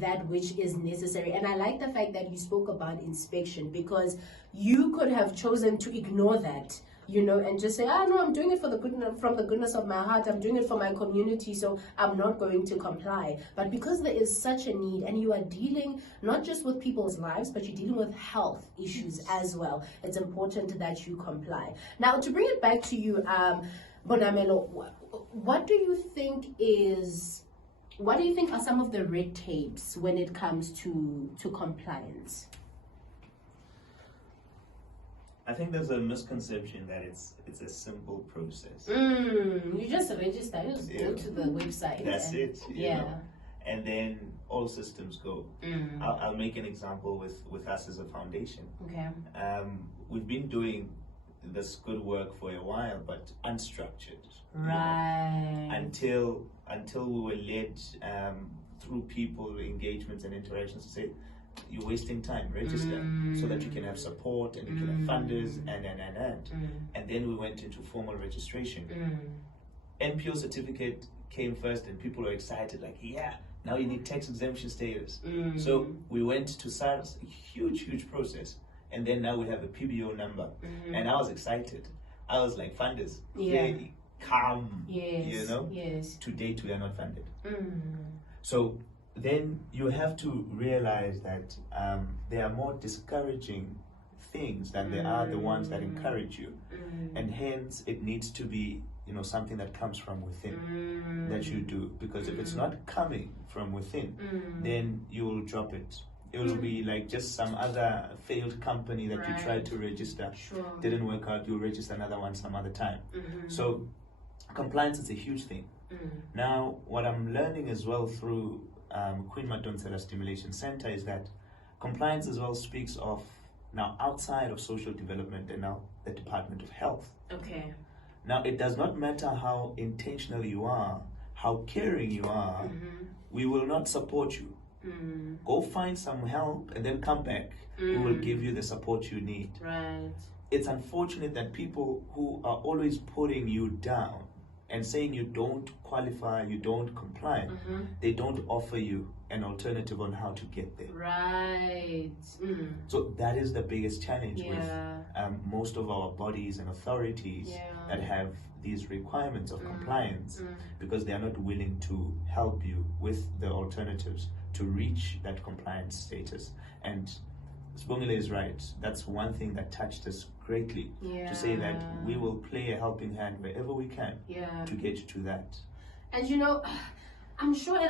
that which is necessary. And I like the fact that you spoke about inspection, because you could have chosen to ignore that, you know, and just say, no, I'm doing it for the from the goodness of my heart, I'm doing it for my community, so I'm not going to comply. But because there is such a need, and you are dealing not just with people's lives, but you're dealing with health issues as well, it's important that you comply. Now, to bring it back to you, Bonamelo, what do you think are some of the red tapes when it comes to compliance? I think there's a misconception that it's a simple process. You just register, you just go to the website. That's it. Yeah. You know? And then all systems go. I'll make an example with us as a foundation. Okay. We've been doing this good work for a while, but unstructured. Right. Until we were led through people, engagements and interactions to say, you're wasting time, register so that you can have support and you can have funders and then we went into formal registration. NPO certificate came first and people were excited, like, yeah, now you need tax exemption status. So we went to SARS, a huge process, and then now we have a PBO number. And I was excited. I was like, funders, come, you know? Yes. To date, we are not funded. So then you have to realize that there are more discouraging things than there are the ones that encourage you. And hence, it needs to be, you know, something that comes from within that you do. Because if it's not coming from within, then you will drop it. It will be like just some other failed company that you tried to register, didn't work out, you'll register another one some other time. So compliance is a huge thing. Now, what I'm learning as well through Queen Madonsela Stimulation Centre is that compliance as well speaks of now outside of social development and now the Department of Health. Okay. Now, it does not matter how intentional you are, how caring you are, we will not support you. Go find some help and then come back. We will give you the support you need. Right. It's unfortunate that people who are always putting you down and saying you don't qualify, you don't comply, they don't offer you an alternative on how to get there. Right. So that is the biggest challenge with most of our bodies and authorities that have these requirements of compliance, because they are not willing to help you with the alternatives to reach that compliance status. And Sibongile is right. That's one thing that touched us greatly, to say that we will play a helping hand wherever we can to get you to that. And you know, I'm sure at a